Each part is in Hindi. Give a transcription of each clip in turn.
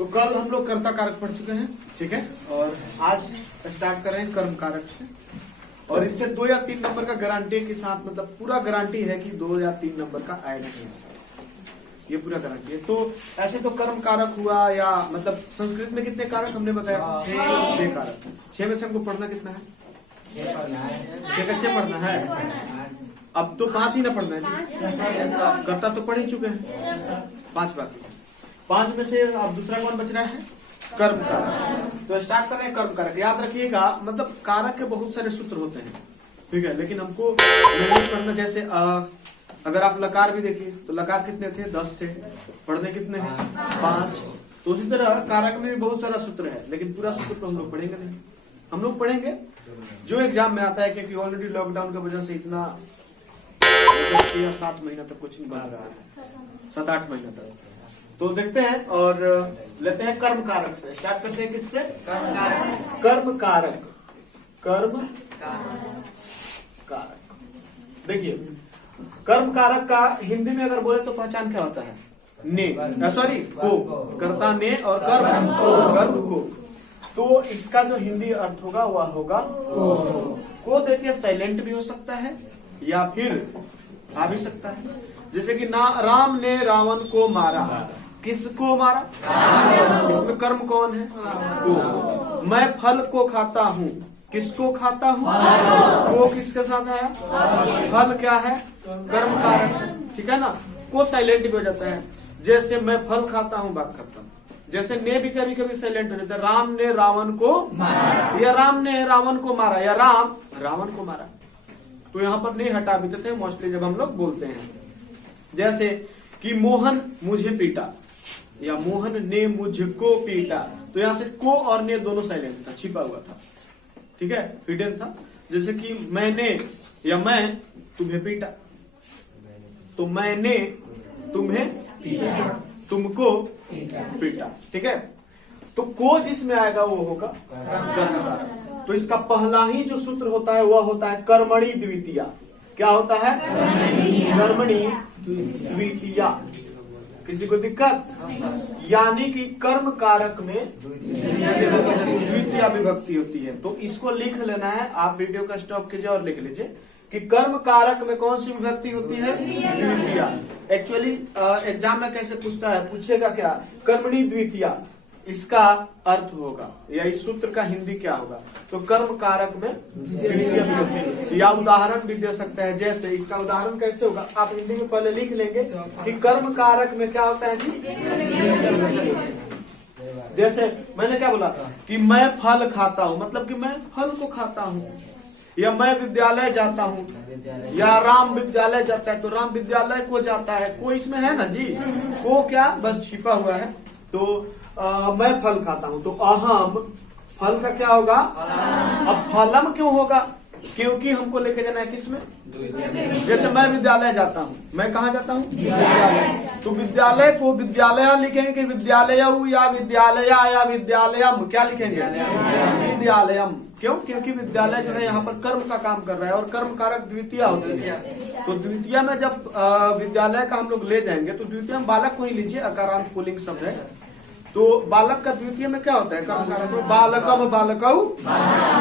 तो कल हम लोग कर्ता कारक पढ़ चुके हैं, ठीक है। और आज स्टार्ट कर रहे हैं कर्म कारक से। और इससे 2 या 3 नंबर का गारंटी के साथ, मतलब पूरा गारंटी है कि 2 या 3 नंबर का आएगा नहीं, ये पूरा गारंटी है। तो ऐसे तो कर्म कारक हुआ, या मतलब संस्कृत में कितने कारक हमने बताया? 6 कारक। 6 में से हमको पढ़ना कितना है? 6 पढ़ना है। अब तो 5 ही ना पढ़ना है, कर्ता तो पढ़ ही चुके हैं, 5 बाकी। 5 में से अब दूसरा कौन बच रहा है? कर्म कारक। तो स्टार्ट कर रहे हैं कर्म कारक। याद रखिएगा, मतलब कारक के बहुत सारे सूत्र होते हैं, ठीक है, लेकिन हमको नहीं पढ़ना। जैसे अगर आप लकार भी देखिए तो लकार कितने थे? 10 थे। पढ़ने कितने हैं? 5। तो उसी तरह कारक में भी बहुत सारा सूत्र है, लेकिन पूरा सूत्र तो हम लोग पढ़ेंगे नहीं। हम लोग पढ़ेंगे जो एग्जाम में आता है, क्योंकि ऑलरेडी लॉकडाउन की वजह से इतना 6 या 7 महीना तक कुछ नहीं बन रहा है, 7-8 महीना तक। तो देखते हैं और लेते हैं कर्म कारक से। स्टार्ट करते हैं किससे? कर्म कारक। कर्म कारक। कर्म कारक। देखिए, कर्म कारक का हिंदी में अगर बोले तो पहचान क्या होता है? ने, सॉरी को, कर्ता ने और कर्म को। तो इसका जो हिंदी अर्थ होगा वह होगा को। देखिए साइलेंट भी हो सकता है या फिर आ भी सकता है। जैसे कि ना, राम ने रावण को मारा। किसको मारा? इसमें कर्म कौन है? को। मैं फल को खाता हूँ। किसको खाता हूँ? को किसके साथ आया? फल क्या है? कर्म कारक, ठीक है ना। को साइलेंट भी हो जाता है। जैसे मैं फल खाता हूँ, बात करता हूँ। जैसे ने भी कभी कभी साइलेंट हो जाता है। राम ने रावण को मारा, या राम ने रावण को मारा, या राम रावण को मारा। तो यहाँ पर नहीं हटा भी देते हैं मोस्टली जब हम लोग बोलते हैं। जैसे कि मोहन मुझे पीटा, या मोहन ने मुझको पीटा। तो यहाँ से को और ने दोनों साइलेंट था, छिपा हुआ था, ठीक है, हिडन था। जैसे कि मैंने या मैं तुम्हें पीटा, तो मैंने तुम्हें पीटा, तुमको पीटा, ठीक है। तो को जिसमें आएगा वो होगा कर्म कारक। तो इसका पहला ही जो सूत्र होता है वह होता है कर्मणि द्वितीया। क्या होता है? कर्मणि द्वितीया। किसी को दिक्कत? यानी कि कर्म कारक में द्वितीया विभक्ति होती है। तो इसको लिख लेना है। आप वीडियो का स्टॉप कीजिए और लिख लीजिए कि कर्म कारक में कौन सी विभक्ति होती है? द्वितीया। एक्चुअली एग्जाम में कैसे पूछता है, पूछेगा क्या? कर्मणि द्वितीया, इसका अर्थ होगा, या इस सूत्र का हिंदी क्या होगा? तो कर्म कारक में द्वितीय विभक्ति। या उदाहरण भी दे सकता है। जैसे इसका उदाहरण कैसे होगा, आप हिंदी में पहले लिख लेंगे कि कर्म कारक में क्या होता है जी? जैसे मैंने क्या बोला कि मैं फल खाता हूँ, मतलब कि मैं फल को खाता हूँ। या मैं विद्यालय जाता हूँ, या राम विद्यालय जाता है, तो राम विद्यालय को जाता है। को इसमें है ना जी, को क्या बस छिपा हुआ है। तो मैं फल खाता हूँ, तो अहम, फल का क्या होगा? अब फलम क्यों होगा? क्योंकि हमको लेके जाना है किसमें? जैसे मैं विद्यालय जाता हूँ, मैं कहाँ जाता हूँ? विद्यालय। तो विद्यालय को विद्यालय लिखेंगे कि विद्यालय, या विद्यालया, या विद्यालयम, क्या लिखेंगे? विद्यालयम। क्यों? क्योंकि विद्यालय जो है यहाँ पर कर्म का काम कर रहा है, और कर्म कारक द्वितीया होती है। तो द्वितीया में जब विद्यालय का हम लोग ले जाएंगे, तो द्वितीय में बालक को ही लीजिए, अकारांत पुल्लिंग शब्द है। तो बालक का द्वितीय में क्या होता है? कर्म कारक में बालकम, बालकौ,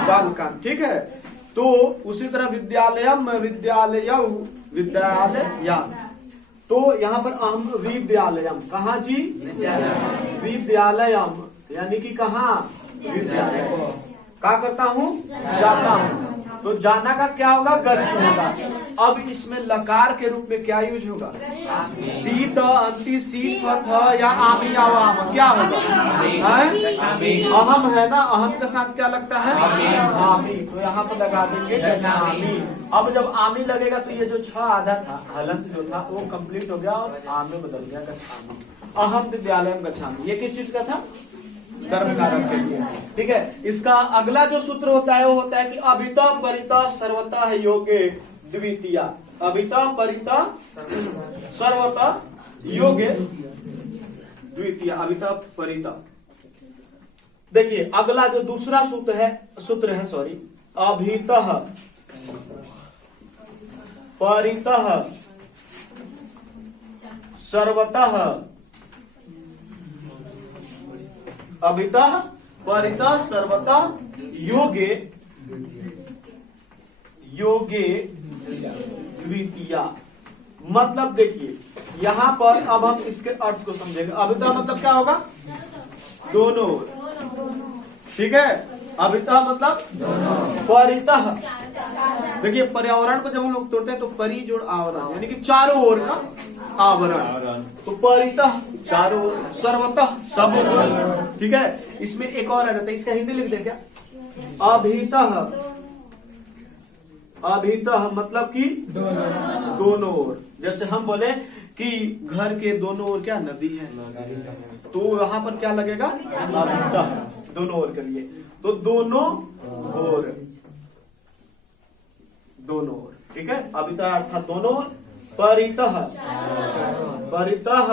बालकान, ठीक है। तो उसी तरह विद्यालयम, विद्यालयौ, विद्यालया। तो यहाँ पर अहम विद्यालयम, कहा जी? विद्यालयम, यानी कि कहा? विद्यालय। क्या करता हूँ? जाता हूँ। तो जाना का क्या होगा? गच्छ होगा। अब इसमें लकार के रूप में क्या यूज होगा? दी, त, अंति, सी, थ, या आमी, आवाम, क्या होगा? अहम है ना, अहम के साथ क्या लगता है? आमी। तो यहाँ पर लगा देंगे गच्छामि। अब जब आमी लगेगा तो ये जो 6 आधा था, हलंत जो था, वो कंप्लीट हो गया और आम में बदल गया गच्छामि। अहम विद्यालय गच्छामि। ये किस चीज का था? कर्म कारक के लिए, ठीक है। इसका अगला जो सूत्र होता है वो होता है कि अभिता परिता सर्वतः योगे द्वितीया। अभिता परिता सर्वतः योगे द्वितीया। अभिता परिता। देखिए अगला जो दूसरा सूत्र है सॉरी, अभितः परितः सर्वतः अभितः परितः सर्वतः योगे योगे द्वितीया। मतलब देखिए यहाँ पर अब हम इसके अर्थ को समझेंगे। अभितः मतलब क्या होगा? दोनों ओर, ठीक है। अभितः मतलब परितः, देखिए पर्यावरण को जब हम लोग तोड़ते हैं तो परि जोड़ आवरण यानी कि चारों ओर का आवरण, तो परितः चारों ओर, सर्वतः सब ओर, ठीक है। इसमें एक और आ जाता है, इसका हिंदी लिख दें क्या? अभितः, अभितः मतलब कि दोनों ओर। जैसे हम बोले कि घर के दोनों ओर क्या नदी है, तो यहाँ पर क्या लगेगा? अभितः, दोनों ओर के लिए, तो दोनों ओर, दोनों ओर, ठीक है। अभितः अर्थात दोनों ओर, परितः, परितः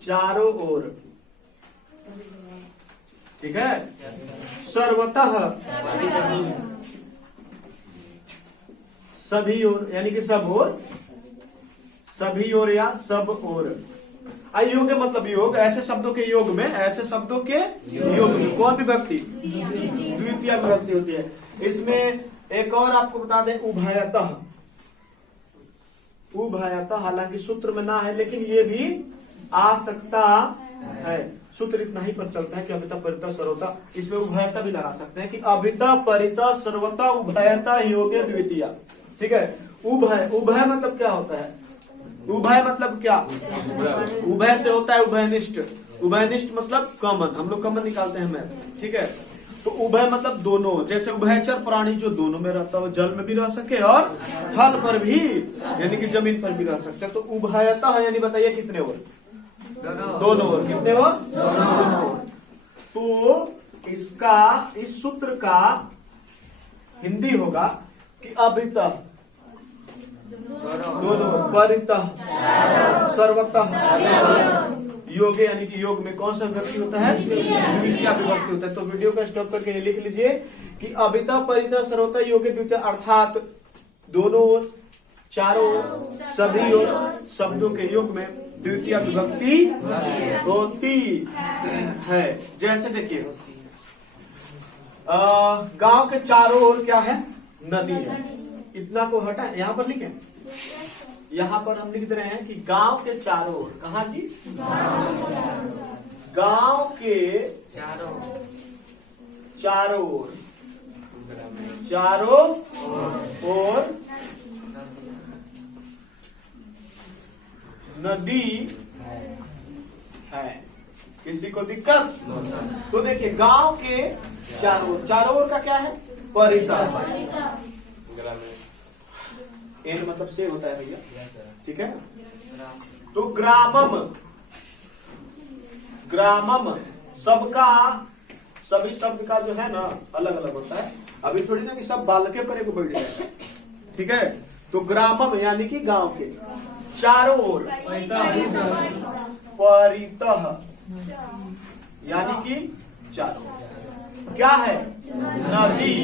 चारों ओर, ठीक है। सर्वतः सभी ओर यानी कि सब ओर, सभी ओर या सब ओर। योग मतलब योग, ऐसे शब्दों के योग में, ऐसे शब्दों के योग में कौन विभक्ति? द्वितीय विभक्ति होती है। इसमें एक और आपको बता दें, उभयतः, उभयतः हालांकि सूत्र में ना है लेकिन ये भी आ सकता है। सूत्र इतना ही पर चलता है कि अभितः परितः सर्वतः, इसमें उभयतः भी लगा सकते हैं कि अभितः परितः सर्वतः उभयतः योगे द्वितीया, ठीक है। उभय, उभय मतलब क्या होता है? उभय मतलब क्या? उभय से होता है उभयनिष्ठ। उभयनिष्ठ मतलब कॉमन, हम लोग कॉमन निकालते हैं मैथ, ठीक है। तो उभय मतलब दोनों, जैसे उभयचर प्राणी जो दोनों में रहता है, जल में भी रह सके और थल पर भी यानी कि जमीन पर भी रह सकते हैं। तो उभयतः यानी बताइए कितने ओर? दोनों ओर। कितने ओर? दोनों ओर। तो इसका, इस सूत्र का हिंदी होगा कि अभितः दोनों, परितः सर्वतः योगे यानी कि योग में कौन सा विभक्ति होता है? द्वितीय विभक्ति होता है। तो वीडियो का स्टॉप करके लिख लीजिए कि अभितः परितः सर्वतः योगे द्वितीय अर्थात दोनों ओर, चारों ओर, सभी ओर शब्दों के योग में द्वितीय विभक्ति होती है। जैसे देखिए गांव के चारों ओर क्या है? नदी है। इतना को हटा, यहाँ पर लिखे, यहाँ पर हम लिख रहे हैं कि गांव के चारों ओर, कहा जी? गांव के चारों ओर, चारों ओर नदी है। किसी को दिक्कत? तो देखिए गांव के चारों ओर, चारों ओर का क्या है? परितः। एन मतलब से होता है भैया, ठीक है। तो ग्रामम, ग्रामम सबका, सभी शब्द का जो है ना अलग अलग होता है। अभी थोड़ी ना कि सब बालके पर एक बैठ जाए, ठीक है। तो ग्रामम यानी कि गांव के चारों ओर, परितः यानी कि चारों, क्या है? नदी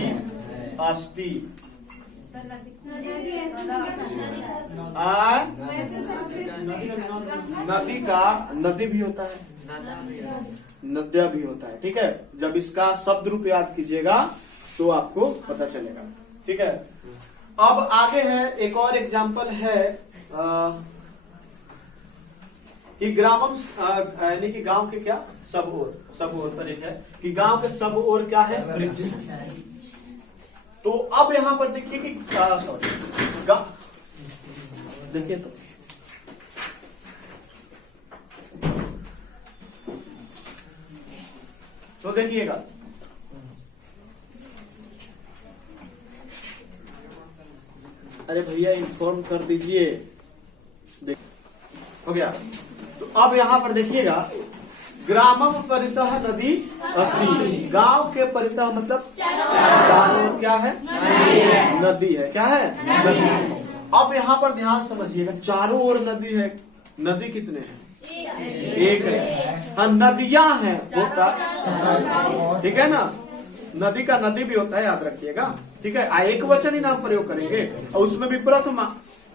अस्ति। नदी का नदी भी होता है, नद्या भी होता है, ठीक है। जब इसका शब्द रूप याद कीजिएगा तो आपको पता चलेगा, ठीक है। अब आगे है एक और एग्जाम्पल है कि ग्रामम यानी कि गांव के क्या? सब ओर, सब ओर पर एक है कि गांव के सब ओर क्या है? वृक्ष है। तो अब यहां पर देखिए कि सॉरी देखिए तो देखिएगा अरे भैया इन्फॉर्म कर दीजिए, हो गया। तो अब यहां पर देखिएगा ग्रामम परितः नदी अस्ति। गांव के परितः मतलब चारों ओर क्या है? नदी है। क्या है? नदी। अब यहाँ पर ध्यान समझिएगा, चारों ओर नदी है। नदी कितने हैं? एक है। हाँ नदियां हैं होता, ठीक है ना। नदी का नदी भी होता है, याद रखिएगा, ठीक है। एक वचन ही नाम प्रयोग करेंगे और उसमें भी प्रथमा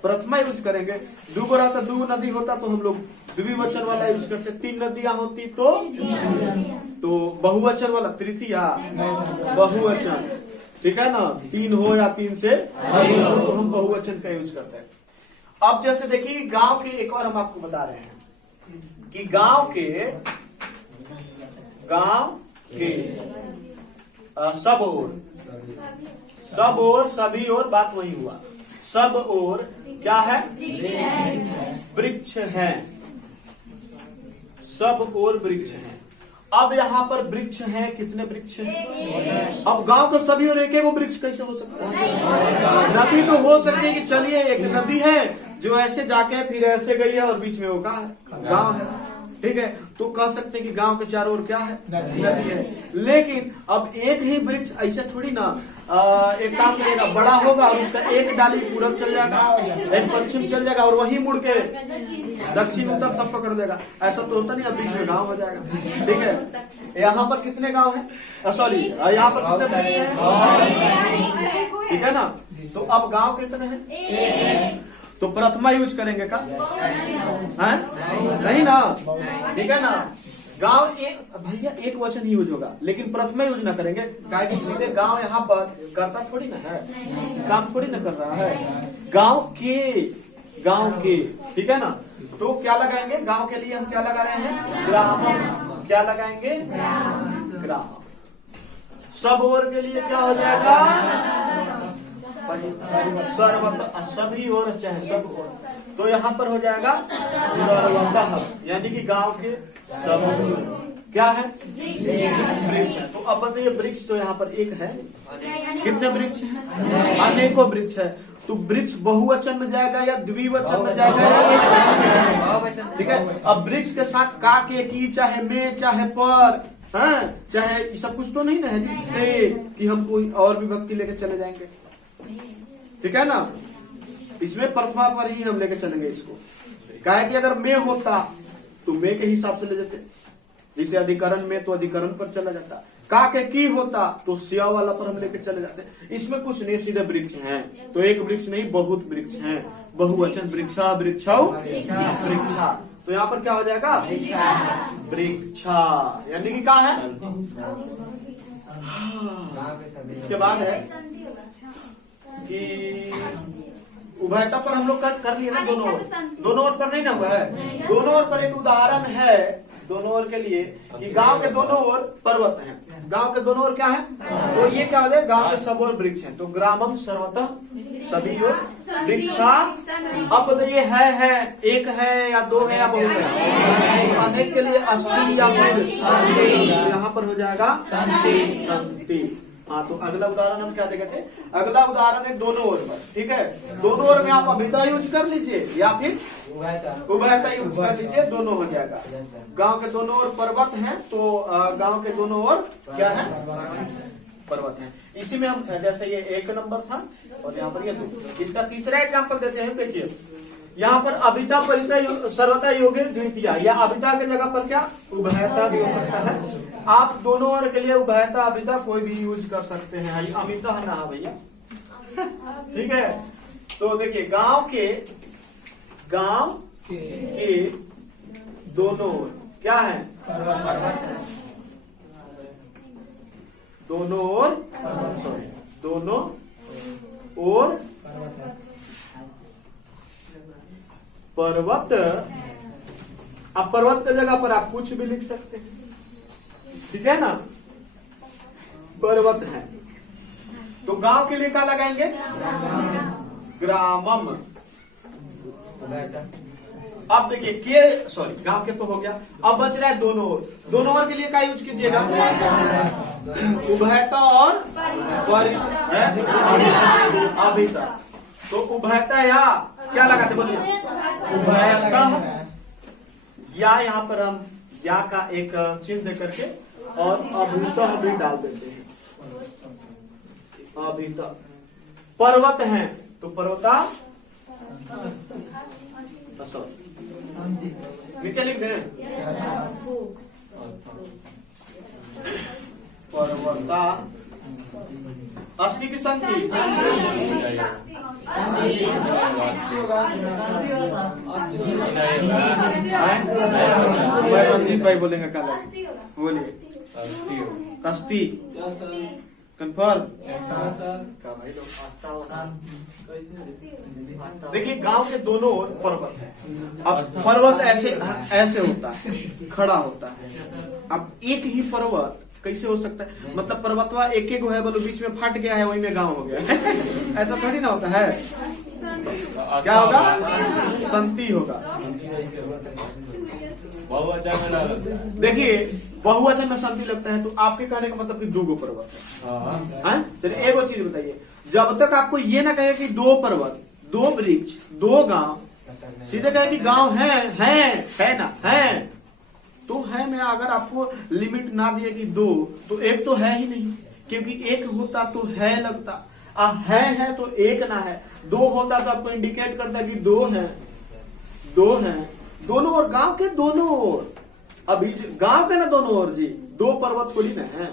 प्रथमा यूज करेंगे। दुगो रहता, दू नदी होता तो हम लोग द्विवचन वाला यूज करते। तीन नदियां होती तो बहुवचन वाला, तृतीया बहुवचन, ठीक है ना। तीन हो या तीन से अधिक हो तो हम बहुवचन का यूज करते हैं। अब जैसे देखिए गांव के, एक और हम आपको बता रहे हैं कि गांव के सब और सभी और, बात वही हुआ। सब और क्या है? वृक्ष है। सब और वृक्ष है। अब यहाँ पर वृक्ष है, कितने वृक्ष हैं? अब गांव तो सभी और एक वृक्ष कैसे हो सकता है? नदी तो हो सकती है कि चलिए एक नदी है जो ऐसे जाके फिर ऐसे गई है और बीच में वो क्या है? गांव है, ठीक है। तो कह सकते हैं कि गांव के चारों ओर क्या है? नदी है। लेकिन अब एक ही वृक्ष ऐसे थोड़ी ना, एक काम करेगा, बड़ा होगा और उसका एक डाली पूरब चल जाएगा, एक पश्चिम चल जाएगा और वहीं मुड़ के दक्षिण उत्तर सब पकड़ लेगा। ऐसा तो होता नहीं, अब बीच में गांव हो जाएगा, ठीक है। यहाँ पर कितने गांव है? सॉरी, यहाँ पर कितने वृक्ष है? ठीक है ना। तो अब गांव कितने हैं? तो प्रथमा यूज करेंगे का? नहीं ना, ठीक है ना। गांव एक, भैया एक वचन यूज होगा, लेकिन प्रथमा यूज ना करेंगे। काहे कि सीधे गांव यहाँ पर करता थोड़ी ना है, काम थोड़ी ना कर रहा है। गांव के, ठीक है ना। तो क्या लगाएंगे? गांव के लिए हम क्या लगा रहे हैं? ग्रामम। क्या लगाएंगे? ग्राम। सब और के लिए क्या हो जाएगा? सर्वतः, सभी और चाहे सब और, तो यहाँ पर हो जाएगा सर्वतः, यानी कि गांव के सब क्या है? वृक्ष है। तो अब बताइए वृक्ष तो यहाँ पर एक है, कितने वृक्ष हैं? अनेकों वृक्ष है। तो वृक्ष बहुवचन में जाएगा या द्विवचन में जाएगा या एक? ठीक है। अब वृक्ष के साथ का के की, चाहे में, चाहे पर, चाहे सब कुछ तो नहीं ना है जिससे कि हम कोई और विभक्ति लेके चले जाएंगे, ठीक है ना। इसमें प्रथमा पर ही हम लेके चलेंगे इसको। काहे कि अगर में होता तो में के हिसाब से ले जाते, जिसे अधिकरण में तो अधिकरण पर चला जाता। का के की होता तो स्या वाला पर हम लेके चले जाते। इसमें कुछ नहीं, सीधे वृक्ष हैं। तो एक वृक्ष नहीं, बहुत वृक्ष हैं। बहुवचन वृक्षा, वृक्षाओ, वृक्षा। तो यहाँ पर क्या हो जाएगा? वृक्षा, यानी कि क्या है? इसके बाद है कि उभयता पर हम लोग कर लिए ना, दोनों ओर पर नहीं ना हुआ है। दोनों ओर पर एक उदाहरण है, दोनों ओर के लिए कि गांव के दोनों ओर पर्वत हैं। गांव के दोनों ओर क्या है? तो ये क्या है? गांव के सब ओर वृक्ष हैं। तो ग्रामम सर्वतः, सभी ओर वृक्षा। अब ये है, एक है या दो है या बहुत है? अनेक के लिए अस्थि या फिर यहाँ पर हो जाएगा संति। हाँ, तो अगला उदाहरण हम क्या देखे थे? अगला उदाहरण है दोनों ओर पर, ठीक है। दोनों ओर में आप अभिधा यूज कर लीजिए या फिर उभयता यूज कर लीजिए, दोनों हो जाएगा। गांव के दोनों ओर पर्वत हैं, तो गांव के दोनों ओर क्या है? पर्वत है। इसी में हम, जैसे ये एक नंबर था और यहाँ पर ये दो। इसका तीसरा एग्जाम्पल देते हैं। देखिए यहाँ पर अभिधा परिता सर्वथा योग्य द्वितीया, या अभिधा की जगह पर क्या उभयता भी हो सकता है। आप दोनों ओर के लिए उभयता अभिधा कोई भी यूज कर सकते हैं। अमिता है ना भैया, ठीक है। तो देखिए गांव के दोनों ओर क्या है? दोनों ओर, दोनों ओर पर्वत। अब पर्वत की जगह पर आप कुछ भी लिख सकते हैं, ठीक है ना। पर्वत है तो गांव के लिए क्या लगाएंगे? ग्रामम। अब देखिए गांव के तो हो गया। अब बच रहा है दोनों ओर। दोनों ओर के लिए क्या यूज कीजिएगा? उभयता और अभिता। तो उभयता या क्या लगाते बोलिए? उभयता, या यहाँ पर हम या का एक चिन्ह दे करके और अभिता भी डाल देते हैं। अभिता। पर्वत है तो पर्वता, नीचे लिख दें पर्वता अस्थि की संति? रंजीत भाई बोलेंगे कल, बोलिए। कस्ती कन्फर्म। देखिए गांव के दोनों ओर पर्वत है। अब पर्वत ऐसे ऐसे होता है, खड़ा होता है। अब एक ही पर्वत कैसे हो सकता है? मतलब पर्वतवा एक एक है, बोलो बीच में फट गया है, वही में गांव हो गया ऐसा थोड़ी ना होता है। क्या होगा? संति होगा। देखिए बहुवचन में संति लगता है, तो आपके कहने का मतलब कि दो गो पर्वत है। तो एक और चीज बताइए, जब तक आपको ये ना कहे कि दो पर्वत, दो वृक्ष, दो गांव, सीधे कहे कि गांव है ना है, तो है में अगर आपको लिमिट ना दिए कि दो, तो एक तो है ही नहीं, क्योंकि एक होता तो है लगता, है तो एक ना है। दो होता तो आपको इंडिकेट करता कि दो है, दोनों ओर, गांव के दोनों ओर। अभी गांव के ना दोनों ओर जी दो पर्वत थोड़ी ना है।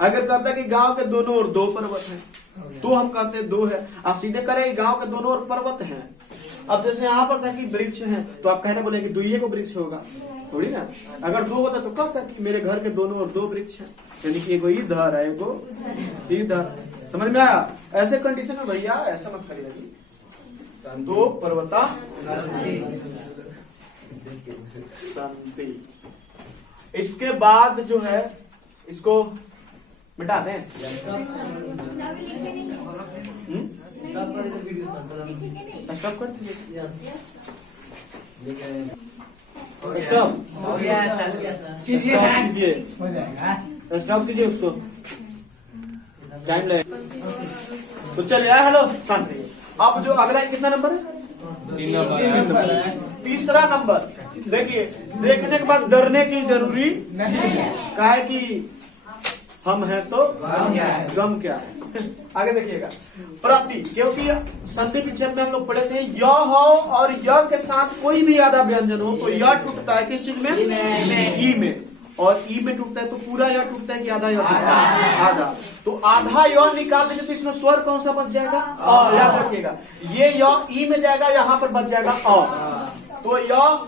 अगर कहता कि गांव के दोनों ओर दो पर्वत है, तो हम कहते हैं दो है। आप सीधे करें गांव के दोनों ओर पर्वत है। अब जैसे यहाँ पर था कि वृक्ष है, तो आप कहने बोले कि दुइये को वृक्ष होगा, थोड़ी ना। अगर दो होता तो कहता कि मेरे घर के दोनों ओर दो वृक्ष है, यानी कि एगो इधर है, एगो इधर। समझ में आया? ऐसे कंडीशन में भैया ऐसा मत करिए। दो पर्वता संति। इसके बाद जो है इसको मिटा दें। स्टॉप कर दीजिए। स्टॉप कीजिए उसको, टाइम लगेगा। तो चलिए हेलो शांति। अब जो अगला कितना नंबर है? 3 नंबर। तीसरा नंबर देखिए, देखने के बाद डरने की जरूरी नहीं है कि हम हैं तो गम क्या है। आगे देखिएगा प्रति, क्योंकि संधि विच्छेद में हम लोग पढ़े थे य हो और य के साथ कोई भी आधा व्यंजन हो तो य टूटता है किस चीज में? ई में। और ई में टूटता है तो पूरा य टूटता है कि आधा य टूटता है? आधा। तो आधा य निकाल देंगे तो इसमें स्वर कौन सा बच जाएगा? अ। याद रखिएगा, ये य ई में जाएगा, यहाँ पर बच जाएगा अ। तो य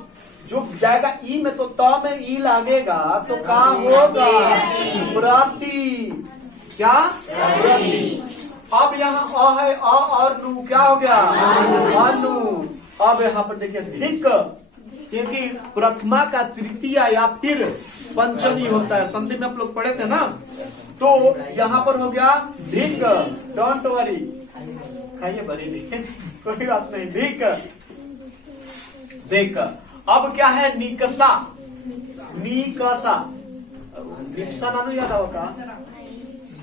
जो जाएगा ई में, तो त में ई लगेगा तो क्या होगा? प्रति। क्या? प्रति। अब यहाँ अ है, अ और नु क्या हो गया? अनु। अब यहाँ पर देखिए धिक, क्योंकि प्रथमा का तृतीया या फिर पंचमी होता है, संधि में आप लोग पढ़े थे ना, तो यहाँ पर हो गया धिक। डोंट वरी, खाइए भरी नहीं कोई बात नहीं। धिक देख। अब क्या है? निकसा। निकसा निकसा नानू याद होगा?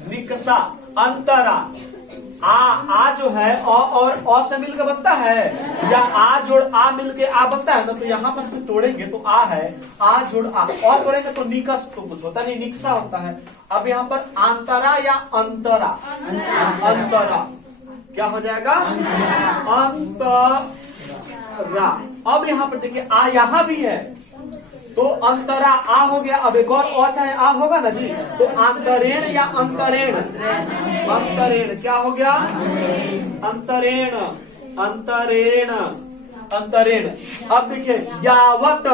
निकसा। अंतरा। आ जो है अ और अ से मिलकर बनता है, या आ जोड़ आ मिलके आ बनता है ना, तो यहाँ पर से तोड़ेंगे तो आ है, आ जोड़ आ, और तोड़ेंगे तो निकस, तो कुछ होता नहीं, निकसा होता है। अब यहाँ पर अंतरा या अंतरा, अंतरा क्या हो जाएगा? अंतरा। अब यहाँ पर देखिए आ यहाँ भी है, तो अंतरा आ हो गया। अब एक और अ चाहे आ होगा ना जी, तो अंतरेण या अंतरेण, अंतरेण क्या हो गया? अंतरेण, अंतरेण, अंतरेण। अब देखिए यावत,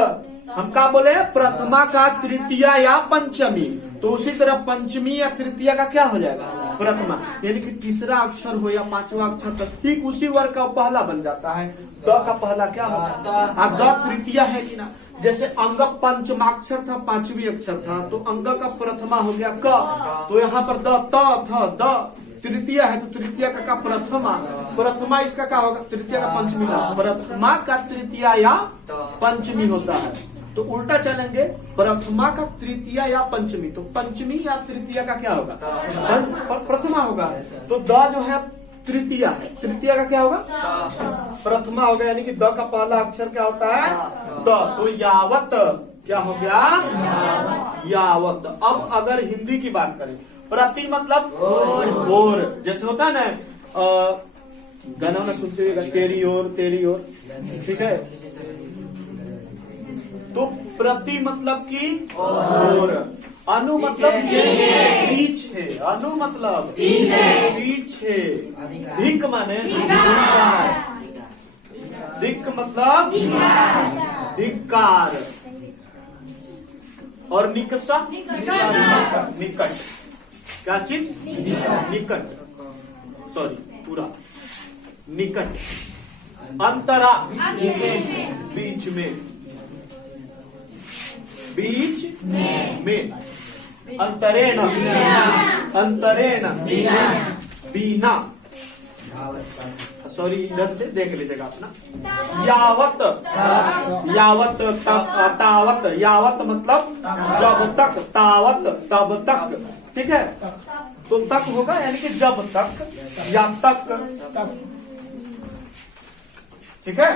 हम क्या बोले? प्रथमा का तृतीया या पंचमी, तो उसी तरह पंचमी या तृतीया का क्या हो जाएगा? प्रथमा। यानी कि तीसरा अक्षर हो या पांचवा अक्षर तक ठीक उसी वर्ग का पहला बन जाता है। द का पहला क्या होगा? द तृतीया है कि ना। जैसे अंग पंचमाक्षर था, पांचवी अक्षर था, तो अंग का प्रथमा हो गया क, तो यहाँ पर द त था, द तृतीया है तो तृतीया का प्रथमा, प्रथमा इसका क्या होगा? तृतीया का पंचमी का, प्रथमा का तृतीया या पंचमी होता है। तो उल्टा चलेंगे, प्रथमा का तृतीया या पंचमी, तो पंचमी या तृतीया का क्या होगा? प्रथमा होगा। तो द जो है तृतीया है, तृतीया का क्या होगा? प्रथमा होगा, यानी कि द का पहला अक्षर क्या होता है? द। तो यावत क्या हो गया? यावत। अब अगर हिंदी की बात करें, प्रति मतलब और, जैसे होता है ना गाना में सुनते हुए तेरी ओर, तेरी ओर, ठीक है। तो प्रति मतलब की ओर, अनु मतलब पीछे, अनु मतलब पीछे, धिक माने धिक्कार, धिक मतलब धिक्कार, और निकषा निकट, क्या चीज? निकट, सॉरी पूरा निकट, अंतरा बीच में, बीच में, अंतरेण, अंतरेण, बीना, सॉरी इधर से देख लीजिएगा अपना, यावत, यावत, तावत, यावत मतलब जब तक, तावत तब तक, ठीक है, तो तक होगा यानी कि जब तक या तक, ठीक है।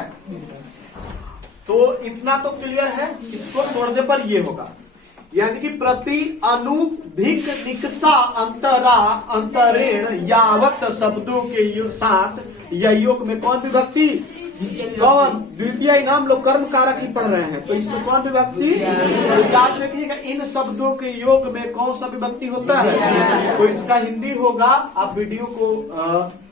तो इतना तो क्लियर है, इसको छोड़ने पर ये होगा, यानी कि प्रति, अनु, धिक, निकषा, अंतरा, अंतरेण, यावत शब्दों के साथ योग में कौन विभक्ति? कौन? द्वितीय नाम लोग कर्म कारक ही पढ़ रहे हैं, तो इसमें कौन विभक्ति? याद रखिएगा इन शब्दों के योग में कौन सा विभक्ति होता है, तो इसका हिंदी होगा, आप वीडियो को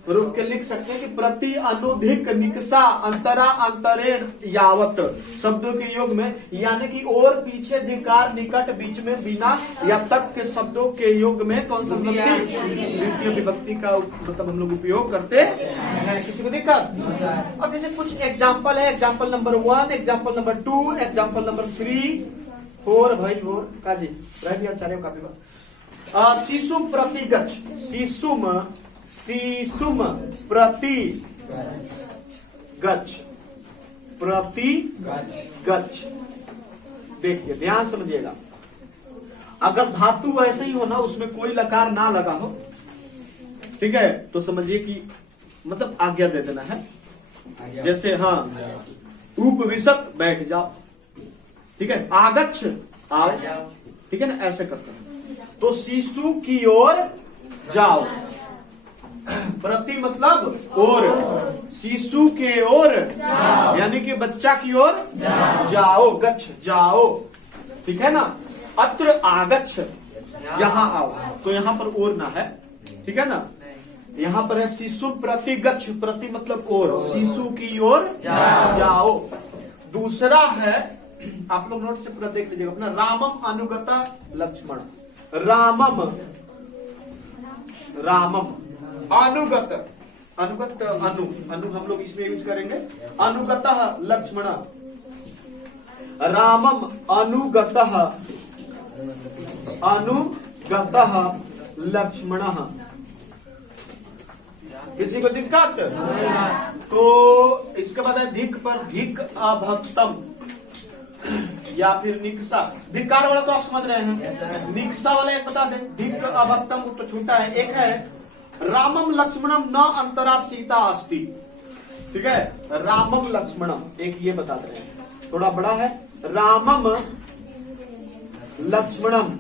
रोक के लिख सकते हैं कि प्रति, अनुधिक, निकषा, अंतरा, अंतरेण, यावत शब्दों के योग में, यानी कि और, पीछे, धिकार, निकट, बीच में, बिना या तक के शब्दों के योग में कौन सा विभक्ति? द्वितीय विभक्ति का मतलब हम लोग उपयोग करते हैं। किसी को दिक्कत? अब जैसे कुछ एग्जाम्पल है, example number 1, example number 2, example number 3, 4 भाई 4 काजी काफी बात। शिशुम प्रति गच्छ, शिशुम, शिशुम प्रति गच्छ, प्रति गच्छ, देखिए ध्यान समझिएगा, अगर धातु वैसे ही हो ना, उसमें कोई लकार ना लगा हो, ठीक है, तो समझिए कि मतलब आज्ञा दे देना है, जैसे हाँ, उपविशत बैठ जाओ, ठीक है, आगच्छ आओ, ठीक है ना, ऐसे करते हैं। तो शिशु की ओर जाओ, प्रति मतलब और, शिशु के ओर यानी कि बच्चा की ओर जाओ, गच्छ जाओ, ठीक है ना। अत्र आगच्छ, यहाँ आओ, तो यहाँ पर और ना है, ठीक है ना, यहाँ पर है शिशु प्रति गच्छ, प्रति मतलब और, शिशु की ओर जाओ। दूसरा है, आप लोग नोट से पूरा देख लीजिएगा अपना, रामम अनुगता लक्ष्मण, रामम, रामम अनुगत, अनुगत अनु, अनु हम लोग इसमें यूज करेंगे, अनुगतः लक्ष्मण, रामम अनुगतः, अनुगतः लक्ष्मण। किसी को दिक्कत? तो इसके बाद है धिक पर धिक अभक्तम या फिर निकषा, धिक्कार वाला तो आप समझ रहे हैं, निकषा वाला एक बता दें, धिक अभक्तम तो छूटा है। एक है रामम लक्ष्मणम न अंतरा सीता अस्ति, ठीक है, रामम लक्ष्मणम, एक ये बता रहे हैं, थोड़ा बड़ा है, रामम लक्ष्मणम,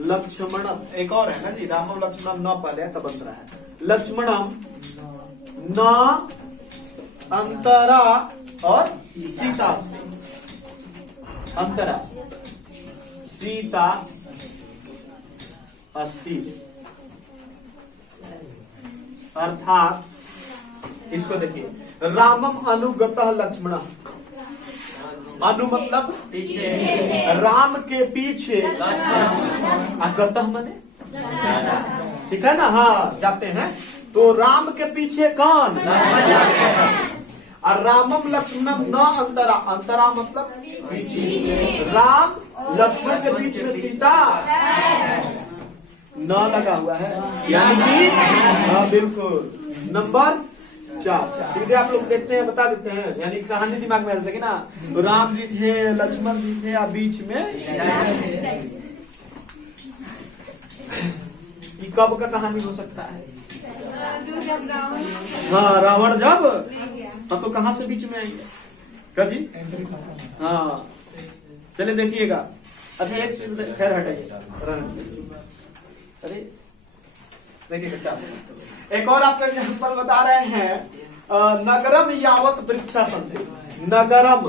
लक्ष्मणम एक और है ना जी, रामम लक्ष्मणम न पहले तब अंतरा है, लक्ष्मणम न अंतरा और सीता, अंतरा सीता अस्ति, अर्थात इसको देखिए, रामम अनुगतः लक्ष्मण, अनु मतलब पीछे, राम के पीछे, गतः माने ठीक है ना, हाँ जाते हैं, तो राम के पीछे कौन? और रामम लक्ष्मणम न अंतरा, अंतरा मतलब पीछे, राम लक्ष्मण के बीच में सीता न लगा हुआ है, यानी कि हाँ बिल्कुल। नंबर 4 सीधे आप लोग देखते हैं, बता देते हैं, यानी कहानी दिमाग में आ सके ना, तो राम जी थे, लक्ष्मण जी थे, या बीच में ये कब का कहानी हो सकता है? हाँ रावण जब, अब तो कहाँ से बीच में आएंगे क्या जी? हाँ चले देखिएगा। अच्छा एक चीज खैर हटाइए, अरे देखिएगा, एक और आपका एग्जाम्पल बता रहे हैं, नगरम यावत वृक्षा संति, नगरम,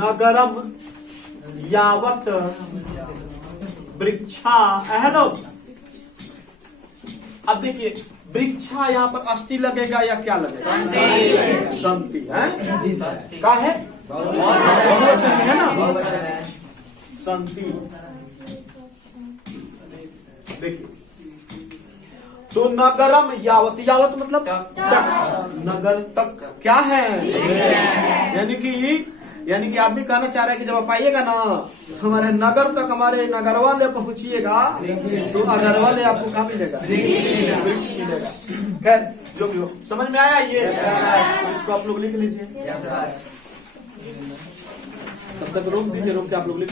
नगरम यावत वृक्षा। हेलो, अब देखिए वृक्षा यहाँ पर अस्थि लगेगा या क्या लगेगा? संति है का है बहुवचन है ना, संति। देखिए तो नगरम यावत, यावत मतलब तक, नगर तक क्या है? यानी कि आदमी कहना चाह रहा है कि जब आप आइएगा ना हमारे नगर तक, हमारे नगर वाले पहुंचिएगा तो अगर वाले आपको कहाँ मिलेगा? वृक्ष मिलेगा। खैर जो भी हो, समझ में आया ये? इसको आप लोग लिख लीजिए, तब तक रोक दीजिए, रोक के आप लोग लिख